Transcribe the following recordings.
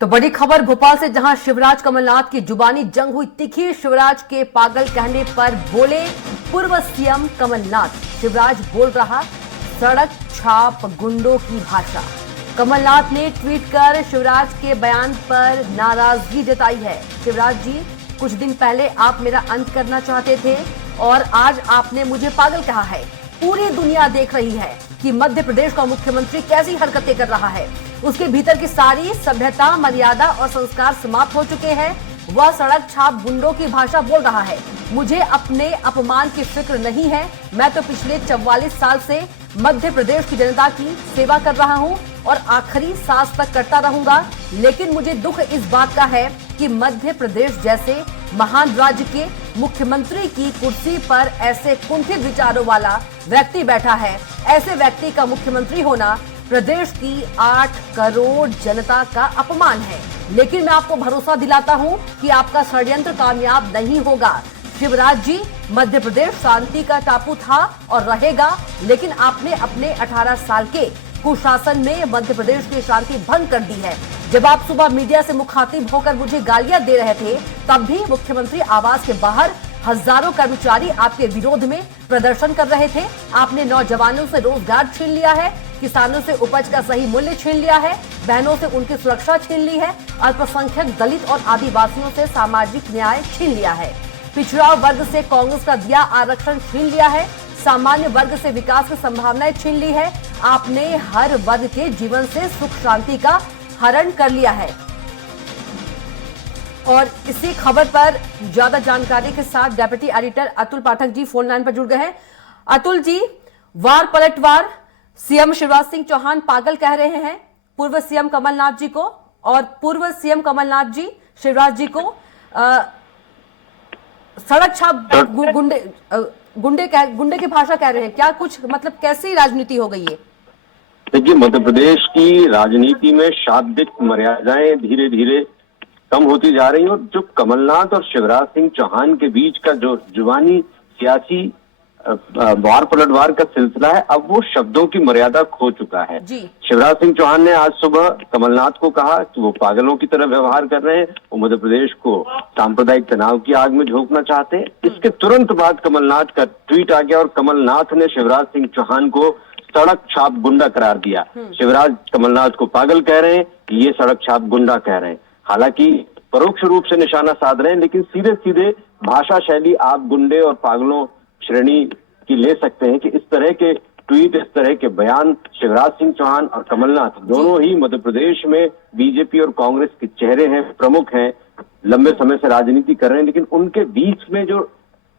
तो बड़ी खबर भोपाल से, जहां शिवराज कमलनाथ की जुबानी जंग हुई तीखी। शिवराज के पागल कहने पर बोले पूर्व सीएम कमलनाथ। शिवराज बोल रहा सड़क छाप गुंडों की भाषा। कमलनाथ ने ट्वीट कर शिवराज के बयान पर नाराजगी जताई है। शिवराज जी, कुछ दिन पहले आप मेरा अंत करना चाहते थे और आज आपने मुझे पागल कहा है। पूरी दुनिया देख रही है कि मध्य प्रदेश का मुख्यमंत्री कैसी हरकतें कर रहा है। उसके भीतर की सारी सभ्यता, मर्यादा और संस्कार समाप्त हो चुके हैं। वह सड़क छाप गुंडों की भाषा बोल रहा है। मुझे अपने अपमान की फिक्र नहीं है। मैं तो पिछले 44 साल से मध्य प्रदेश की जनता की सेवा कर रहा हूं और आखिरी सांस तक करता रहूंगा। लेकिन मुझे दुख इस बात का है कि मध्य प्रदेश जैसे महान राज्य के मुख्यमंत्री की कुर्सी पर ऐसे कुंठित विचारों वाला व्यक्ति बैठा है। ऐसे व्यक्ति का मुख्यमंत्री होना प्रदेश की 8 करोड़ जनता का अपमान है। लेकिन मैं आपको भरोसा दिलाता हूं कि आपका षड्यंत्र कामयाब नहीं होगा। शिवराज जी, मध्य प्रदेश शांति का टापू था और रहेगा, लेकिन आपने अपने 18 साल के कुशासन में मध्य प्रदेश की शांति भंग कर दी है। जब आप सुबह मीडिया से मुखातिब होकर मुझे गालियां दे रहे थे, तब भी मुख्यमंत्री आवास के बाहर हजारों कर्मचारी आपके विरोध में प्रदर्शन कर रहे थे। आपने नौजवानों से रोजगार छीन लिया है, किसानों से उपज का सही मूल्य छीन लिया है, बहनों से उनकी सुरक्षा छीन ली है, अल्पसंख्यक, दलित और आदिवासियों से सामाजिक न्याय छीन लिया है, पिछड़ा वर्ग से कांग्रेस का दिया आरक्षण छीन लिया है, सामान्य वर्ग से विकास की संभावनाएं छीन ली है। आपने हर वर्ग के जीवन से सुख शांति का हरण कर लिया है। और इसी खबर पर ज्यादा जानकारी के साथ deputy editor Atul Pathak ji phone line पर जुड़ गए हैं। अतुल जी, वार पलटवार, सीएम शिवराज सिंह चौहान पागल कह रहे हैं पूर्व सीएम कमलनाथ जी को, और पूर्व सीएम कमलनाथ जी शिवराज जी को सड़क छाप गुंडे की भाषा कह रहे हैं। क्या कुछ मतलब कैसी राजनीति हो गई है? देखिए, मध्य प्रदेश की राजनीति में शाब्दिक मर्यादाएं धीरे धीरे कम होती जा रही हैं और जो कमलनाथ और शिवराज सिंह चौहान के बीच का जो जुबानी सियासी वार पलटवार का सिलसिला है, अब वो शब्दों की मर्यादा खो चुका है। शिवराज सिंह चौहान ने आज सुबह कमलनाथ को कहा कि वो पागलों की तरह व्यवहार कर रहे हैं, वो मध्य प्रदेश को सांप्रदायिक तनाव की आग में झोंकना चाहते हैं। इसके तुरंत बाद कमलनाथ का ट्वीट आ गया और कमलनाथ ने शिवराज सिंह चौहान को सड़क छाप गुंडा करार दिया। शिवराज कमलनाथ को पागल कह रहे हैं, ये सड़क छाप गुंडा कह रहे हैं। हालांकि परोक्ष रूप से निशाना साध रहे हैं, लेकिन सीधे सीधे भाषा शैली आप गुंडे और पागलों श्रेणी की ले सकते हैं कि इस तरह के ट्वीट, इस तरह के बयान शिवराज सिंह चौहान और कमलनाथ दोनों ही मध्य प्रदेश में बीजेपी और कांग्रेस के चेहरे हैं, प्रमुख हैं, लंबे समय से राजनीति कर रहे हैं। लेकिन उनके बीच में जो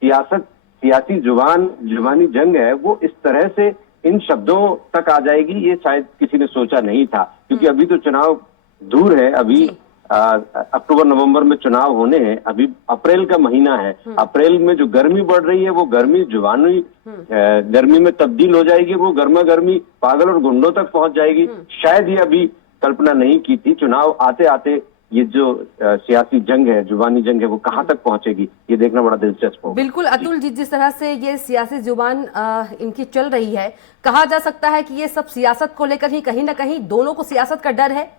सियासी जुबानी जंग है, वो इस तरह से इन शब्दों तक आ जाएगी, ये शायद किसी ने सोचा नहीं था। क्योंकि अभी तो चुनाव दूर है, अभी अक्टूबर नवंबर में चुनाव होने हैं, अभी अप्रैल का महीना है। अप्रैल में जो गर्मी बढ़ रही है, वो गर्मी जुबानी गर्मी में तब्दील हो जाएगी, वो गर्मा गर्मी पागल और गुंडों तक पहुंच जाएगी। शायद ये अभी कल्पना नहीं की थी। चुनाव आते आते ये जो सियासी जंग है, जुबानी जंग है, वो कहां तक पहुंचेगी, ये देखना बड़ा दिलचस्प होगा। बिल्कुल अतुल जी, जिस तरह से ये सियासी जुबान इनकी चल रही है, कहा जा सकता है कि ये सब सियासत को लेकर ही कहीं ना कहीं दोनों को सियासत का डर है।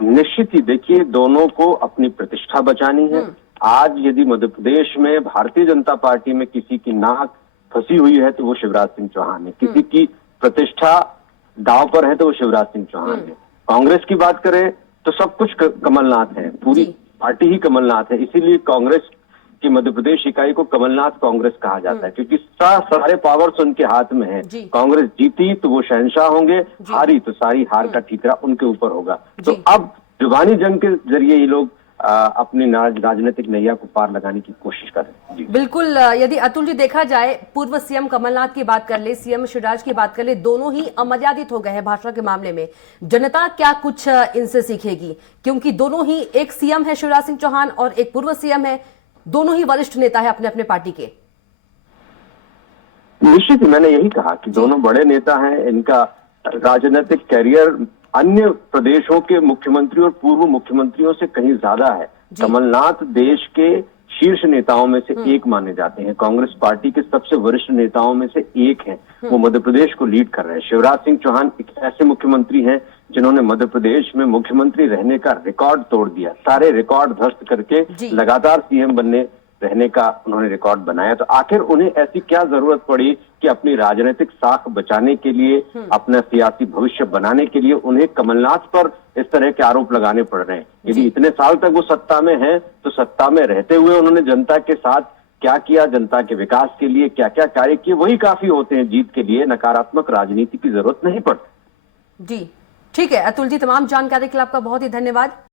निश्चित ही, देखिए, दोनों को अपनी प्रतिष्ठा बचानी है। आज यदि मध्य प्रदेश में भारतीय जनता पार्टी में किसी की नाक फंसी हुई है तो वो शिवराज सिंह चौहान है। किसी की प्रतिष्ठा दांव पर है तो वो शिवराज सिंह चौहान है। कांग्रेस की बात करें तो सब कुछ कमलनाथ है, पूरी पार्टी ही कमलनाथ है। इसीलिए कांग्रेस की मध्य प्रदेश इकाई को कमलनाथ कांग्रेस कहा जाता है, क्योंकि सारे पावर्स उनके हाथ में है। कांग्रेस जीती तो वो शहंशाह होंगे, हारी तो सारी हार का ठीकरा उनके ऊपर होगा। तो अब जुबानी जंग के जरिए ये लोग अपनी राजनीतिक नैया को पार लगाने की कोशिश कर रहे हैं। बिल्कुल, यदि अतुल जी देखा जाए, पूर्व सीएम कमलनाथ की बात कर ले, सीएम शिवराज की बात कर ले, दोनों ही अमर्यादित हो गए हैं भाषा के मामले में। जनता क्या कुछ इनसे सीखेगी? क्योंकि दोनों ही, एक सीएम है शिवराज सिंह चौहान और एक पूर्व सीएम है, दोनों ही वरिष्ठ नेता है अपने अपने पार्टी के। निश्चित ही, मैंने यही कहा कि दोनों बड़े नेता हैं। इनका राजनीतिक कैरियर अन्य प्रदेशों के मुख्यमंत्री और पूर्व मुख्यमंत्रियों से कहीं ज्यादा है। कमलनाथ देश के शीर्ष नेताओं में से एक माने जाते हैं, कांग्रेस पार्टी के सबसे वरिष्ठ नेताओं में से एक हैं। वो मध्य प्रदेश को लीड कर रहे हैं। शिवराज सिंह चौहान एक ऐसे मुख्यमंत्री हैं जिन्होंने मध्य प्रदेश में मुख्यमंत्री रहने का रिकॉर्ड तोड़ दिया, सारे रिकॉर्ड ध्वस्त करके जी। लगातार सीएम बनने रहने का उन्होंने रिकॉर्ड बनाया, तो आखिर उन्हें ऐसी क्या जरूरत पड़ी कि अपनी राजनीतिक साख बचाने के लिए, अपना सियासी भविष्य बनाने के लिए उन्हें कमलनाथ पर इस तरह के आरोप लगाने पड़ रहे हैं? यदि इतने साल तक वो सत्ता में हैं, तो सत्ता में रहते हुए उन्होंने जनता के साथ क्या किया, जनता के विकास के लिए क्या क्या कार्य किए, वही काफी होते हैं जीत के लिए। नकारात्मक राजनीति की जरूरत नहीं पड़ती। जी ठीक है अतुल जी, तमाम जानकारी के लिए आपका बहुत ही धन्यवाद।